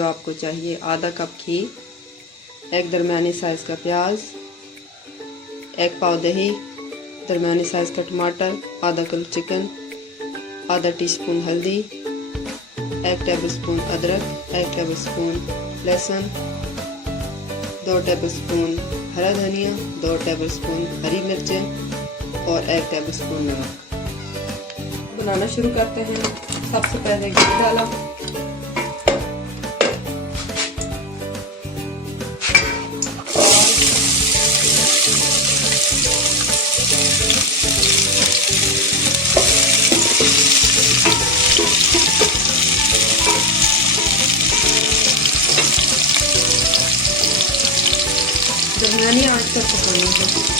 जो आपको चाहिए, आधा कप घी, एक दरमियानी साइज़ का प्याज, एक पाव दही, दरमियानी साइज़ का टमाटर, आधा किलो चिकन, आधा टीस्पून हल्दी, 1 टेबलस्पून अदरक, 1 टेबलस्पून लहसुन, 2 टेबलस्पून हरा धनिया, 2 टेबलस्पून हरी मिर्चें और 1 टेबलस्पून नमक। बनाना शुरू करते हैं। सबसे पहले घी डाला, दरमियानी आंच पर पकाना है।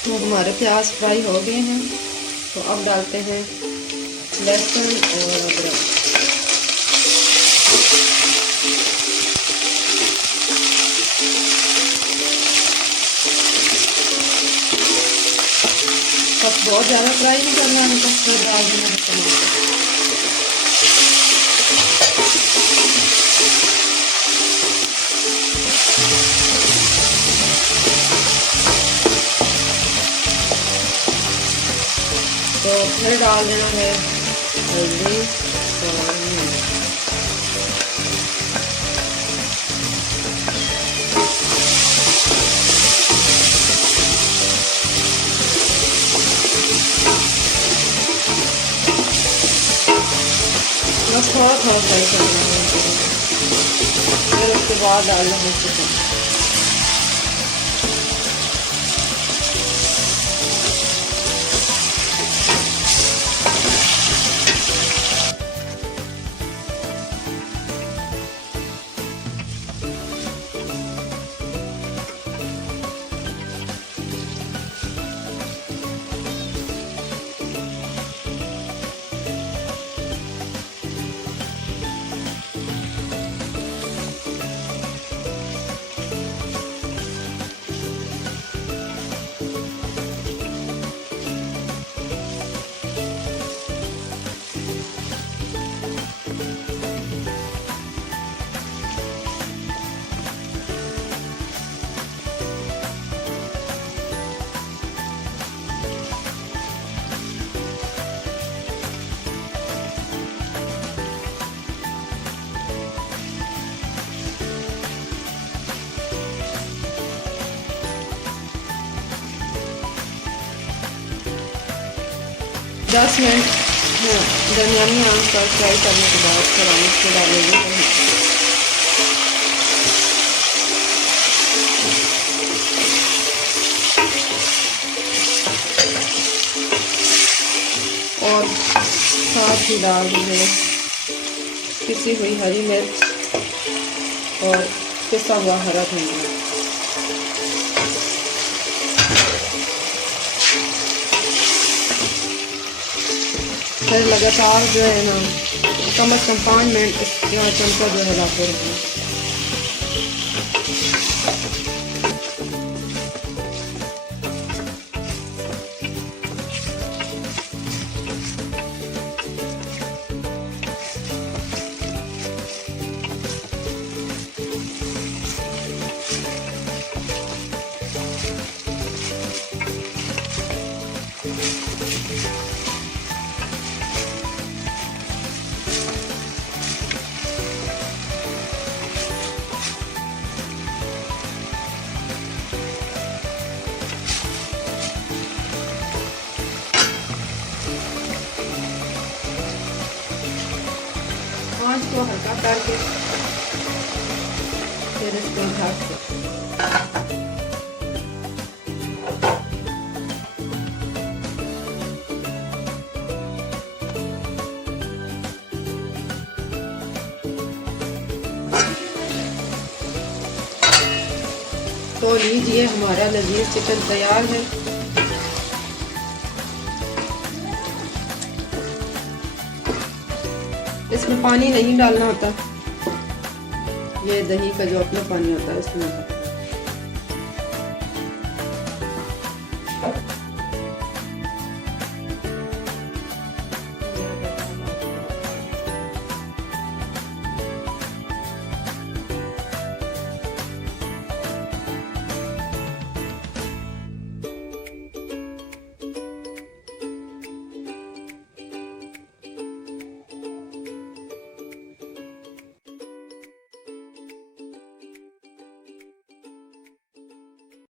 तो हमारे प्याज फ्राई हो गए हैं, तो अब डालते हैं लहसुन और अदरक। बस बहुत ज़्यादा फ्राई नहीं करना है, बस फिर डाल देना है टमाटर। तो फिर डाल देना है हल्दी और नमक। बस थोड़ा थोड़ा फ्राई करना है, फिर उसके बाद डालना है चिकन। दस मिनट दरमियानी आंच पर फ्राई करने के बाद फिर हम इसको डालेंगे और साथ ही डाल देंगे पिसी हुई हरी मिर्च और पिसा हुआ हरा धनिया। फिर लगातार जो है ना कम से कम 5 मिनट चमचा जो है हिलाते रहें। आंच को हल्का करके फिर इसको ढक के तो लीजिए हमारा लजीज चिकन तैयार है। इसमें पानी नहीं डालना होता, ये दही का जो अपना पानी होता है इसमें।